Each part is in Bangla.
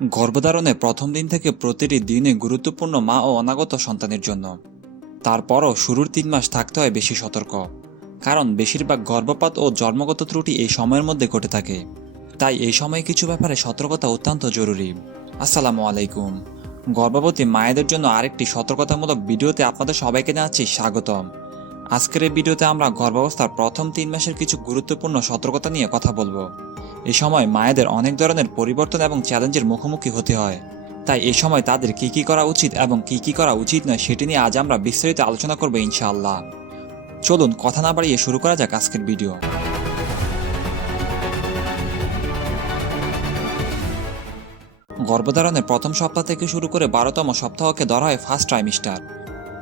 গর্ভধারণের প্রথম দিন থেকে প্রতিটি দিনে গুরুত্বপূর্ণ মা ও অনাগত সন্তানের জন্য। তারপরও শুরুর তিন মাস থাকতে হয় বেশি সতর্ক, কারণ বেশিরভাগ গর্ভপাত ও জন্মগত ত্রুটি এই সময়ের মধ্যে ঘটে থাকে। তাই এই সময়ে কিছু ব্যাপারে সতর্কতা অত্যন্ত জরুরি। আসসালামু আলাইকুম। গর্ভবতী মায়েদের জন্য আরেকটি সতর্কতামূলক ভিডিওতে আপনাদের সবাইকে জানাচ্ছি স্বাগতম। আজকের এই ভিডিওতে আমরা গর্ভাবস্থার প্রথম তিন মাসের কিছু গুরুত্বপূর্ণ সতর্কতা নিয়ে কথা বলব। এই সময় মায়েদের অনেক ধরনের পরিবর্তন এবং চ্যালেঞ্জের মুখোমুখি হতে হয়। তাই এই সময় তাদের কি কি করা উচিত এবং কি কি করা উচিত নয় সেটি নিয়ে আজ আমরা বিস্তারিত আলোচনা করব ইনশাআল্লাহ। চলুন কথা না বাড়িয়ে শুরু করা যাক আজকের ভিডিও। গর্ভধারণের প্রথম সপ্তাহ থেকে শুরু করে বারোতম সপ্তাহকে ধরা হয় first trimester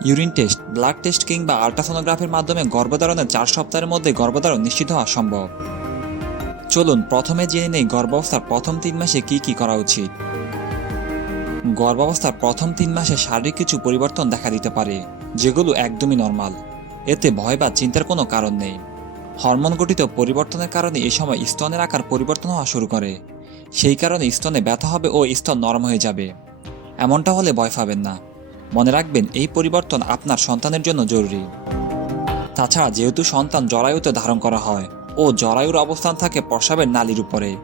urine test, blood test কিংবা আল্ট্রাসোনোগ্রাফির মাধ্যমে গর্ভধারণের চার সপ্তাহের মধ্যে গর্ভধারণ নিশ্চিত হওয়া সম্ভব। চলুন প্রথমে জেনে নেই গর্ভাবস্থার প্রথম তিন মাসে কি কি করা উচিত। গর্ভাবস্থার প্রথম তিন মাসে শারীরিক কিছু পরিবর্তন দেখা দিতে পারে, যেগুলো একদমই নর্মাল। এতে ভয় বা চিন্তার কোনো কারণ নেই। হরমোন গঠিত পরিবর্তনের কারণে এই সময় স্তনের আকার পরিবর্তন হওয়া শুরু করে। সেই কারণে স্তনে ব্যথা হবে ও স্তন নরম হয়ে যাবে। এমনটা হলে ভয় পাবেন না। মনে রাখবেন, এই পরিবর্তন আপনার সন্তানের জন্য জরুরি। তাছাড়া যেহেতু সন্তান জরায়ুতে ধারণ করা হয় ও জরায়ুর অবস্থান থাকে প্রস্রাবের নালীর উপরে।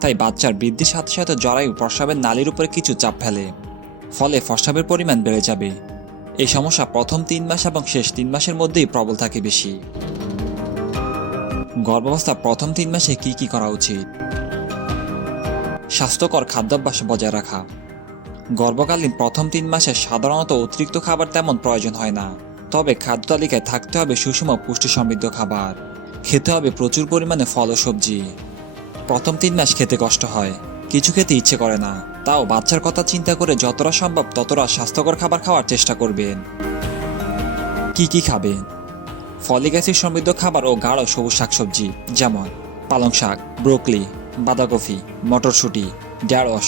তাই বাচ্চার বৃদ্ধির সাথে সাথে জরায়ু প্রস্রাবের নালীর উপরে কিছু চাপ ফেলে। ফলে প্রস্রাবের পরিমাণ বেড়ে যাবে। এই সমস্যা প্রথম তিন মাস এবং শেষ তিন মাসের মধ্যেই প্রবল থাকে বেশি। গর্ভাবস্থা প্রথম তিন মাসে কি কি করা উচিত? স্বাস্থ্যকর খাদ্যাভ্যাস বজায় রাখা। গর্ভকালীন প্রথম তিন মাসে সাধারণত অতিরিক্ত খাবার তেমন প্রয়োজন হয় না। তবে খাদ্য তালিকায় থাকতে হবে সুষম পুষ্টি সমৃদ্ধ খাবার। খেতে হবে প্রচুর পরিমাণে ফল ও সবজি প্রথম তিন মাস খেতে কষ্ট হয়, কিছু খেতে ইচ্ছে করে না। তাও বাচ্চার কথা চিন্তা করে যতটা সম্ভব ততটা স্বাস্থ্যকর খাবার খাওয়ার চেষ্টা করবেন। কি কি খাবেন? ফলিক অ্যাসিড সমৃদ্ধ খাবার ও গাঢ় সবুজ শাকসবজি, যেমন পালং শাক, ব্রোকলি, বাঁধাকপি, মটরশুঁটি ঢ্যাঁড়স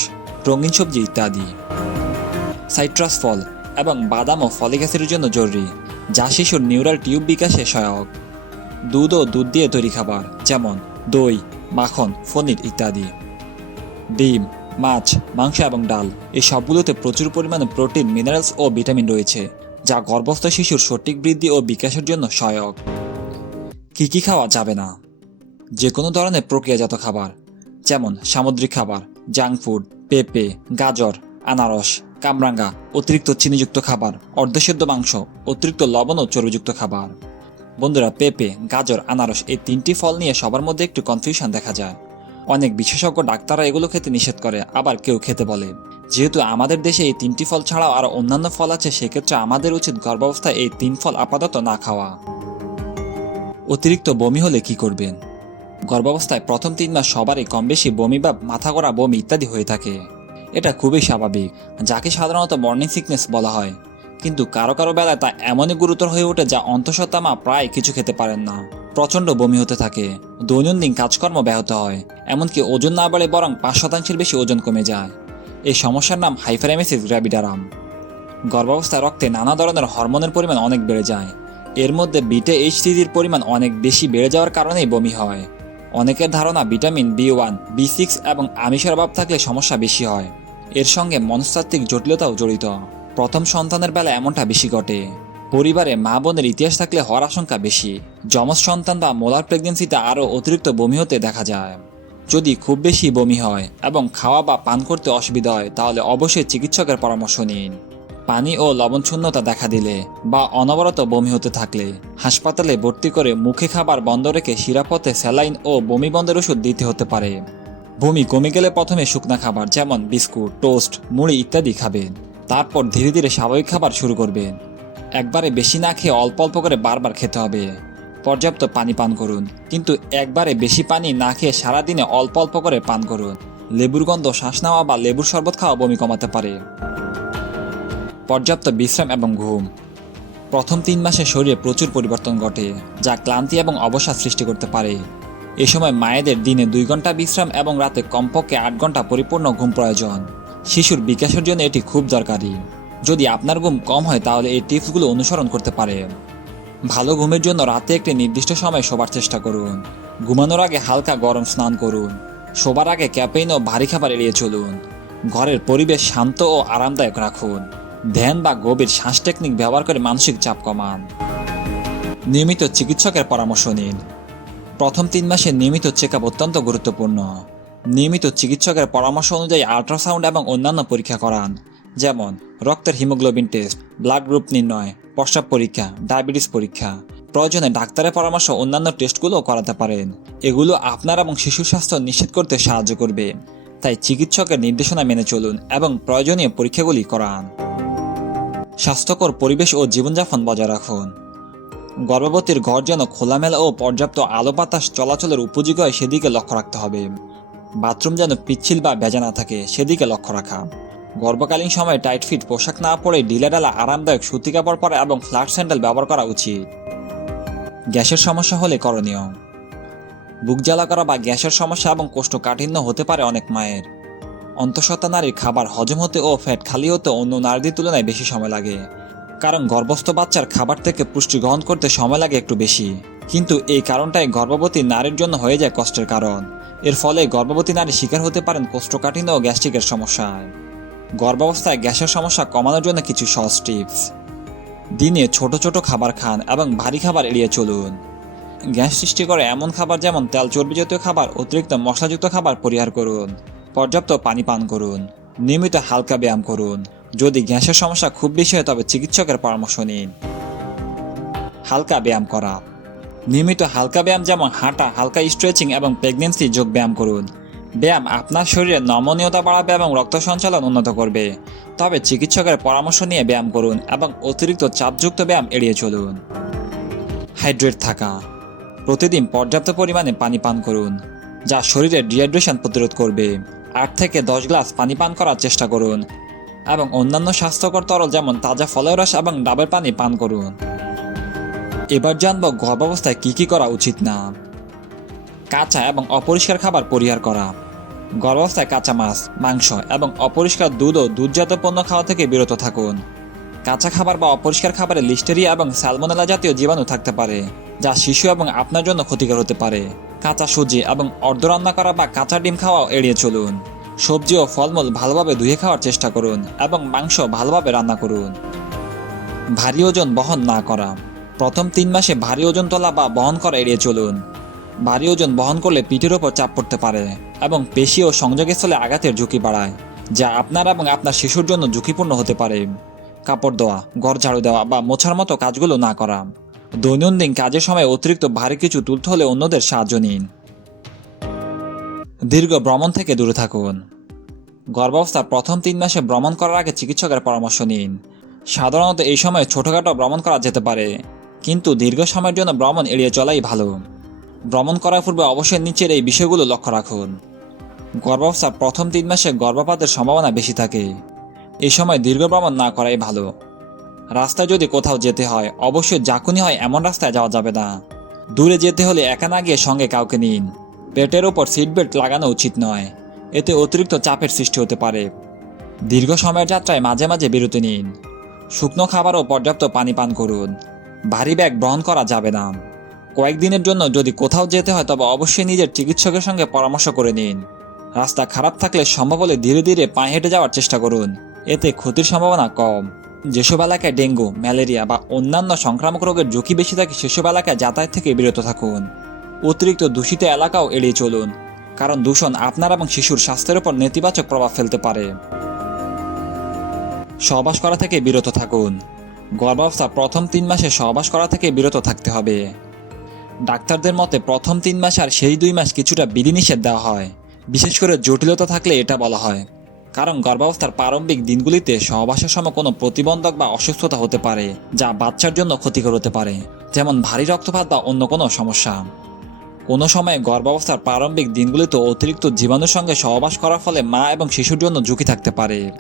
রঙিন সবজি ইত্যাদি। সাইট্রাস ফল এবং বাদাম ও ফলিক অ্যাসিডের জন্য জরুরি, যা শিশুর নিউরাল টিউব বিকাশে সহায়ক। দুধ ও দুধ দিয়ে তৈরি খাবার, যেমন দই, মাখন, পনির ইত্যাদি। ডিম, মাছ, মাংস এবং ডাল, এই সবগুলোতে প্রচুর পরিমাণে প্রোটিন, মিনারেলস ও ভিটামিন রয়েছে, যা গর্ভস্থ শিশুর সঠিক বৃদ্ধি ও বিকাশের জন্য সহায়ক। কি কি খাওয়া যাবে না? যে কোনো ধরনের প্রক্রিয়াজাত খাবার, যেমন সামুদ্রিক খাবার, জাঙ্ক ফুড, পেঁপে, গাজর, আনারস, কামরাঙ্গা, অতিরিক্ত চিনিযুক্ত খাবার অর্ধসেদ্ধ মাংস, অতিরিক্ত লবণ ও চর্বিযুক্ত খাবার। বন্ধুরা, পেঁপে, গাজর, আনারস এই তিনটি ফল নিয়ে সবার মধ্যে একটু কনফিউশন দেখা যায়। অনেক বিশেষজ্ঞ ডাক্তাররা এগুলো খেতে নিষেধ করে, আবার কেউ খেতে বলে। যেহেতু আমাদের দেশে এই তিনটি ফল ছাড়াও আরও অন্যান্য ফল আছে, সেক্ষেত্রে আমাদের উচিত গর্ভাবস্থায় এই তিন ফল আপাতত না খাওয়া। অতিরিক্ত বমি হলে কি করবেন? গর্ভাবস্থায় প্রথম তিন মাস সবারই কম বেশি বমি বা মাথা করা বমি ইত্যাদি হয়ে থাকে। এটা খুবই স্বাভাবিক, যাকে সাধারণত মর্নিং সিকনেস বলা হয়। কিন্তু কারও কারও বেলায় তা এমনই গুরুতর হয়ে ওঠে যা অন্তঃসত্ত্বা মা প্রায় কিছু খেতে পারেন না। প্রচণ্ড বমি হতে থাকে। দৈনন্দিন কাজকর্ম ব্যাহত হয়, এমনকি ওজন না বাড়ে বরং পাঁচ শতাংশের বেশি ওজন কমে যায়। এই সমস্যার নাম হাইফারেমেসিস গ্র্যাভিডারাম গর্ভাবস্থায় রক্তে নানা ধরনের হরমোনের পরিমাণ অনেক বেড়ে যায়। এর মধ্যে বিটে এইচটিজির পরিমাণ অনেক বেশি বেড়ে যাওয়ার কারণেই বমি হয়। অনেকের ধারণা vitamin B one, B six এবং আমিষের অভাব থাকলে সমস্যা বেশি হয়। এর সঙ্গে মনস্তাত্ত্বিক জটিলতাও জড়িত। প্রথম সন্তানের বেলা এমনটা বেশি ঘটে। পরিবারে মা বোনের ইতিহাস থাকলে হওয়ার আশঙ্কা বেশি। যমজ সন্তান বা মোলার প্রেগনেন্সিতে আরও অতিরিক্ত বমি হতে দেখা যায়। যদি খুব বেশি বমি হয় এবং খাওয়া বা পান করতে অসুবিধা হয়, তাহলে অবশ্যই চিকিৎসকের পরামর্শ নিন। পানি ও লবণ শূন্যতা দেখা দিলে বা অনবরত বমি হতে থাকলে হাসপাতালে ভর্তি করে মুখে খাবার বন্ধ রেখে শিরাপথে স্যালাইন ও বমি বন্ধের ওষুধ দিতে হতে পারে। বমি কমে গেলে প্রথমে শুকনা খাবার যেমন বিস্কুট, টোস্ট, মুড়ি ইত্যাদি খাবেন। তারপর ধীরে ধীরে স্বাভাবিক খাবার শুরু করবেন একবারে বেশি না খেয়ে অল্প অল্প করে বারবার খেতে হবে। পর্যাপ্ত পানি পান করুন, কিন্তু একবারে বেশি পানি না খেয়ে সারাদিনে অল্প অল্প করে পান করুন। লেবুর গন্ধ, শ্বাস নেওয়া বা লেবুর শরবত খাওয়া বমি কমাতে পারে। পর্যাপ্ত বিশ্রাম এবং ঘুম। প্রথম তিন মাসে শরীরে প্রচুর পরিবর্তন ঘটে, যা ক্লান্তি এবং অবসাদ সৃষ্টি করতে পারে। এ সময় মায়েদের দিনে দুই ঘণ্টা বিশ্রাম এবং রাতে কমপক্ষে আট ঘণ্টা পরিপূর্ণ ঘুম প্রয়োজন। শিশুর বিকাশের জন্য এটি খুব দরকারি। যদি আপনার ঘুম কম হয়, তাহলে এই টিপসগুলো অনুসরণ করতে পারে। ভালো ঘুমের জন্য রাতে একটি নির্দিষ্ট সময় শোবার চেষ্টা করুন। ঘুমানোর আগে হালকা গরম স্নান করুন। শোবার আগে ক্যাপেইন ও ভারী খাবার এড়িয়ে চলুন। ঘরের পরিবেশ শান্ত ও আরামদায়ক রাখুন। ধ্যান বা গভীর শ্বাস টেকনিক ব্যবহার করে মানসিক চাপ কমান। নিয়মিত চিকিৎসকের পরামর্শ নিন। প্রথম তিন মাসে নিয়মিত চেক আপ অত্যন্ত গুরুত্বপূর্ণ। নিয়মিত চিকিৎসকের পরামর্শ অনুযায়ী আল্ট্রাসাউন্ড এবং অন্যান্য পরীক্ষা করান। যেমন, রক্তের হিমোগ্লোবিন টেস্ট, ব্লাড গ্রুপ নির্ণয়, প্রস্রাব পরীক্ষা, ডায়াবেটিস পরীক্ষা। প্রয়োজনে ডাক্তারের পরামর্শ অন্যান্য টেস্টগুলোও করাতে পারেন। এগুলো আপনার এবং শিশু স্বাস্থ্য নিশ্চিত করতে সাহায্য করবে। তাই চিকিৎসকের নির্দেশনা মেনে চলুন এবং প্রয়োজনীয় পরীক্ষাগুলি করান। স্বাস্থ্যকর পরিবেশ ও জীবনযাপন বজায় রাখুন। গর্ভবতীর ঘর যেন খোলামেলা ও পর্যাপ্ত আলো বাতাস চলাচলের উপযোগী হয় সেদিকে লক্ষ্য রাখতে হবে। বাথরুম যেন পিচ্ছিল বা ভেজা না থাকে, সেদিকে লক্ষ্য রাখা। গর্ভকালীন সময়ে টাইট ফিট পোশাক না পরে ঢিলেঢালা আরামদায়ক সুতি কাপড় পরা এবং ফ্ল্যাট স্যান্ডেল ব্যবহার করা উচিত। গ্যাসের সমস্যা হলে করণীয়। বুক জ্বালা করা বা গ্যাসের সমস্যা এবং কোষ্ঠকাঠিন্য হতে পারে অনেক মায়ের। অন্তঃসত্ত্বা নারীর খাবার হজম হতে ও ফ্যাট খালি হতে অন্য নারীদের তুলনায় বেশি সময় লাগে। কারণ গর্ভস্থ বাচ্চার খাবার থেকে পুষ্টি গ্রহণ করতে সময় লাগে একটু বেশি। কিন্তু এই কারণটাই গর্ভবতী নারীর জন্য হয়ে যায় কষ্টের কারণ। এর ফলে গর্ভবতী নারী শিকার হতে পারেন কোষ্ঠকাঠিন্য ও গ্যাস্ট্রিকের সমস্যায়। গর্ভাবস্থায় গ্যাসের সমস্যা কমানোর জন্য কিছু সহজ টিপস। দিনে ছোট ছোট খাবার খান এবং ভারী খাবার এড়িয়ে চলুন। গ্যাস সৃষ্টি করে এমন খাবার যেমন তেল চর্বি জাতীয় খাবার, অতিরিক্ত মশলাযুক্ত খাবার পরিহার করুন। পর্যাপ্ত পানি পান করুন। নিয়মিত হালকা ব্যায়াম করুন। যদি গ্যাসের সমস্যা খুব বেশি হয় তবে চিকিৎসকের পরামর্শ নিন। হালকা ব্যায়াম করা। নিয়মিত হালকা ব্যায়াম যেমন হাঁটা, হালকা স্ট্রেচিং এবং প্রেগনেন্সি যোগ ব্যায়াম করুন। ব্যায়াম আপনার শরীরে নমনীয়তা বাড়াবে এবং রক্ত সঞ্চালন উন্নত করবে। তবে চিকিৎসকের পরামর্শ নিয়ে ব্যায়াম করুন এবং অতিরিক্ত চাপযুক্ত ব্যায়াম এড়িয়ে চলুন। হাইড্রেট থাকা। প্রতিদিন পর্যাপ্ত পরিমাণে পানি পান করুন, যা শরীরে ডিহাইড্রেশন প্রতিরোধ করবে। আট থেকে দশ গ্লাস পানি পান করার চেষ্টা করুন এবং অন্যান্য স্বাস্থ্যকর তরল যেমন তাজা ফলের রস এবং ডাবের পানি পান করুন। এবার জানব গর্ভাবস্থায় কি কি করা উচিত না। কাঁচা এবং অপরিষ্কার খাবার পরিহার করা। গর্ভাবস্থায় কাঁচা মাছ, মাংস এবং অপরিষ্কার দুধ ও দুধজাত পণ্য খাওয়া থেকে বিরত থাকুন। কাঁচা খাবার বা অপরিষ্কার খাবারে লিস্টেরিয়া এবং স্যালমোনেলা জাতীয় জীবাণু থাকতে পারে, যা শিশু এবং আপনার জন্য ক্ষতিকর হতে পারে। কাঁচা সুজি এবং অর্ধ রান্না করা বা কাঁচা ডিম খাওয়াও এড়িয়ে চলুন। সবজি ও ফলমূল ভালোভাবে ধুয়ে খাওয়ার চেষ্টা করুন এবং মাংস ভালোভাবে রান্না করুন। ভারী ওজন বহন না করা। প্রথম তিন মাসে ভারী ওজন তোলা বা বহন করা এড়িয়ে চলুন। ভারী ওজন বহন করলে পিঠের ওপর চাপ পড়তে পারে এবং পেশি ও সংযোগস্থলে আঘাতের ঝুঁকি বাড়ায়, যা আপনার এবং আপনার শিশুর জন্য ঝুঁকিপূর্ণ হতে পারে। কাপড় দেওয়া ঘর ঝাড়ু দেওয়া বা মোছার মতো কাজগুলো না করা। দৈনন্দিন কাজের সময় অতিরিক্ত ভারী কিছু তুলতে হলে অন্যদের সাহায্য নিন। দীর্ঘ ভ্রমণ থেকে দূরে থাকুন। গর্ভাবস্থার প্রথম তিন মাসে ভ্রমণ করার আগে চিকিৎসকের পরামর্শ নিন। সাধারণত এই সময় ছোটখাটো ভ্রমণ করা যেতে পারে। কিন্তু দীর্ঘ সময়ের জন্য ভ্রমণ এড়িয়ে চলাই ভালো। ভ্রমণ করার পূর্বে অবশ্যই নিচের এই বিষয়গুলো লক্ষ্য রাখুন। গর্ভাবস্থার প্রথম তিন মাসে গর্ভপাতের সম্ভাবনা বেশি থাকে। এই সময় দীর্ঘ ভ্রমণ না করাই ভালো। রাস্তায় যদি কোথাও যেতে হয়, অবশ্যই জাকুনি হয় এমন রাস্তায় যাওয়া যাবে না। দূরে যেতে হলে একা না গিয়ে সঙ্গে কাউকে নিন। পেটের ওপর সিট বেল্ট লাগানো উচিত নয়। এতে অতিরিক্ত চাপের সৃষ্টি হতে পারে। দীর্ঘ সময়ের যাত্রায় মাঝে মাঝে বিরতি নিন। শুকনো খাবার ও পর্যাপ্ত পানি পান করুন। ভারী ব্যাগ বহন করা যাবে না। কয়েকদিনের জন্য যদি কোথাও যেতে হয়, তবে অবশ্যই নিজের চিকিৎসকের সঙ্গে পরামর্শ করে নিন। রাস্তা খারাপ থাকলে সম্ভব হলে ধীরে ধীরে পায়ে হেঁটে যাওয়ার চেষ্টা করুন। এতে ক্ষতির সম্ভাবনা কম। যেসব এলাকায় ডেঙ্গু, ম্যালেরিয়া বা অন্যান্য সংক্রামক রোগের ঝুঁকি বেশি থাকে, সেসব এলাকায় যাতায়াত থেকে বিরত থাকুন। অতিরিক্ত দূষিত এলাকাও এড়িয়ে চলুন, কারণ দূষণ আপনার এবং শিশুর স্বাস্থ্যের উপর নেতিবাচক প্রভাব ফেলতে পারে। সহবাস করা থেকে বিরত থাকুন। গর্ভাবস্থা প্রথম তিন মাসে সহবাস করা থেকে বিরত থাকতে হবে। ডাক্তারদের মতে প্রথম তিন মাস আর সেই দুই মাস কিছুটা বিধিনিষেধ দেওয়া হয়। বিশেষ করে জটিলতা থাকলে এটা বলা হয়। কারণ গর্ভাবস্থার প্রারম্ভিক দিনগুলিতে সহবাসের সময় কোনো প্রতিবন্ধক বা অসুস্থতা হতে পারে, যা বাচ্চার জন্য ক্ষতিকর হতে পারে, যেমন ভারী রক্তপাত বা অন্য কোনো সমস্যা। কোনো সময় গর্ভাবস্থার প্রারম্ভিক দিনগুলিতে অতিরিক্ত জীবাণুর সঙ্গে সহবাস করার ফলে মা এবং শিশুর জন্য ঝুঁকি থাকতে পারে।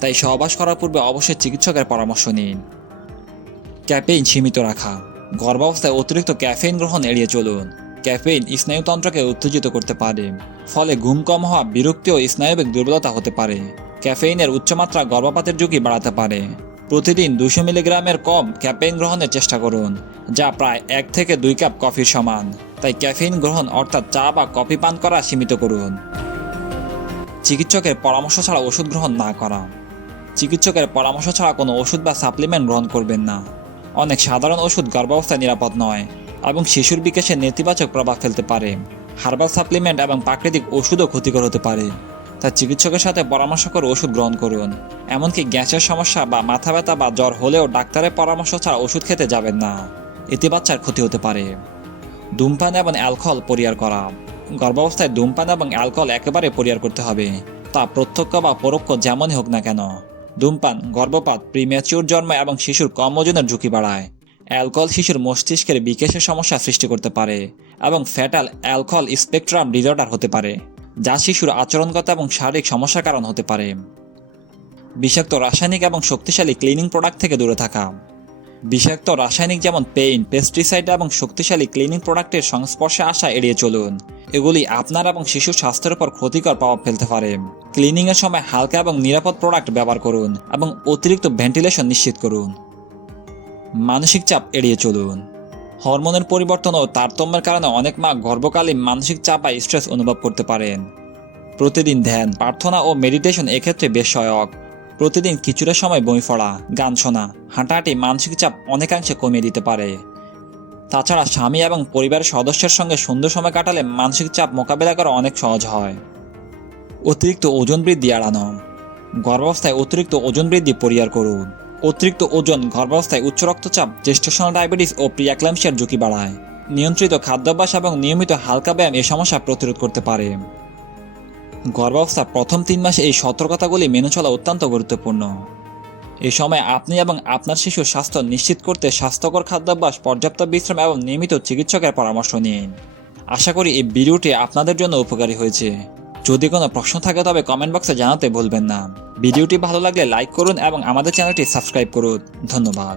তাই সহবাস করার পূর্বে অবশ্যই চিকিৎসকের পরামর্শ নিন। ক্যাফেইন সীমিত রাখা। গর্ভাবস্থায় অতিরিক্ত ক্যাফেইন গ্রহণ এড়িয়ে চলুন। ক্যাফেইন স্নায়ুতন্ত্রকে উত্তেজিত করতে পারে, ফলে ঘুম কম হওয়া বিরক্তি ও স্নায়বিক দুর্বলতা হতে পারে। ক্যাফেইনের উচ্চমাত্রা গর্ভপাতের ঝুঁকি বাড়াতে পারে। প্রতিদিন দুশো মিলিগ্রামের কম ক্যাফেইন গ্রহণের চেষ্টা করুন, যা প্রায় এক থেকে দুই কাপ কফির সমান। তাই ক্যাফেইন গ্রহণ অর্থাৎ চা বা কফি পান করা সীমিত করুন। চিকিৎসকের পরামর্শ ছাড়া ওষুধ গ্রহণ না করা। চিকিৎসকের পরামর্শ ছাড়া কোনো ওষুধ বা সাপ্লিমেন্ট গ্রহণ করবেন না। অনেক সাধারণ ওষুধ গর্ভাবস্থায় নিরাপদ নয় এবং শিশুর বিকাশে নেতিবাচক প্রভাব ফেলতে পারে। হার্বাল সাপ্লিমেন্ট এবং প্রাকৃতিক ওষুধও ক্ষতিকর হতে পারে। তাই চিকিৎসকের সাথে পরামর্শ করে ওষুধ গ্রহণ করুন, এমনকি গ্যাসের সমস্যা বা মাথা ব্যথা বা জ্বর হলেও ডাক্তারের পরামর্শ ছাড়া ওষুধ খেতে যাবেন না। এতে বাচ্চার ক্ষতি হতে পারে। ধূমপান এবং অ্যালকোহল পরিহার করা। গর্ভাবস্থায় ধূমপান এবং অ্যালকোহল একেবারে পরিহার করতে হবে। তা প্রত্যক্ষ বা পরোক্ষ যেমনই হোক না কেন। ধূমপান, গর্ভপাত প্রিম্যাচিউর জন্ম এবং শিশুর কম ওজনের ঝুঁকি বাড়ায়। অ্যালকোহল শিশুর মস্তিষ্কের বিকাশের সমস্যা সৃষ্টি করতে পারে এবং ফ্যাটাল অ্যালকোহল স্পেকট্রাম ডিজর্ডার হতে পারে, যা শিশুর আচরণগত এবং শারীরিক সমস্যার কারণ হতে পারে। বিষাক্ত রাসায়নিক এবং শক্তিশালী ক্লিনিং প্রোডাক্ট থেকে দূরে থাকা। বিষাক্ত রাসায়নিক যেমন পেইন্ট পেস্টিসাইড এবং শক্তিশালী ক্লিনিং প্রোডাক্টের সংস্পর্শে আসা এড়িয়ে চলুন। এগুলি আপনার এবং শিশুর স্বাস্থ্যের উপর ক্ষতিকর প্রভাব ফেলতে পারে। ক্লিনিং এর সময় হালকা এবং নিরাপদ প্রোডাক্ট ব্যবহার করুন এবং অতিরিক্ত ভেন্টিলেশন নিশ্চিত করুন। মানসিক চাপ এড়িয়ে চলুন। হরমোনের পরিবর্তন ও তারতম্যের কারণে অনেক মা গর্ভকালীন মানসিক চাপ বা স্ট্রেস অনুভব করতে পারেন। প্রতিদিন ধ্যান, প্রার্থনা ও মেডিটেশন এক্ষেত্রে বেশ সহায়ক। প্রতিদিন কিছুটা সময় বই পড়া, গান শোনা, হাঁটাহাঁটি মানসিক চাপ অনেকাংশে কমিয়ে দিতে পারে। তাছাড়া স্বামী এবং পরিবারের সদস্যের সঙ্গে সুন্দর সময় কাটালে মানসিক চাপ মোকাবেলা করা অনেক সহজ হয়। অতিরিক্ত ওজন বৃদ্ধি এড়ানো। গর্ভাবস্থায় অতিরিক্ত ওজন বৃদ্ধি পরিহার করুন। অতিরিক্ত ওজন গর্ভাবস্থায় উচ্চ রক্তচাপ জেস্টেশনাল ডায়াবেটিস ও প্রিয়াক্লামসিয়ার ঝুঁকি বাড়ায়। নিয়ন্ত্রিত খাদ্যাভ্যাস এবং নিয়মিত হালকা ব্যায়াম এ সমস্যা প্রতিরোধ করতে পারে। গর্ভাবস্থার প্রথম তিন মাসে এই সতর্কতাগুলি মেনে চলা অত্যন্ত গুরুত্বপূর্ণ। এই সময় আপনি এবং আপনার শিশুর স্বাস্থ্য নিশ্চিত করতে স্বাস্থ্যকর খাদ্যাভ্যাস, পর্যাপ্ত বিশ্রাম এবং নিয়মিত চিকিৎসকের পরামর্শ নিন। আশা করি এই ভিডিওটি আপনাদের জন্য উপকারী হয়েছে। যদি কোনো প্রশ্ন থাকে তবে কমেন্ট বক্সে জানাতে ভুলবেন না। ভিডিওটি ভালো লাগলে লাইক করুন এবং আমাদের চ্যানেলটি সাবস্ক্রাইব করুন। ধন্যবাদ।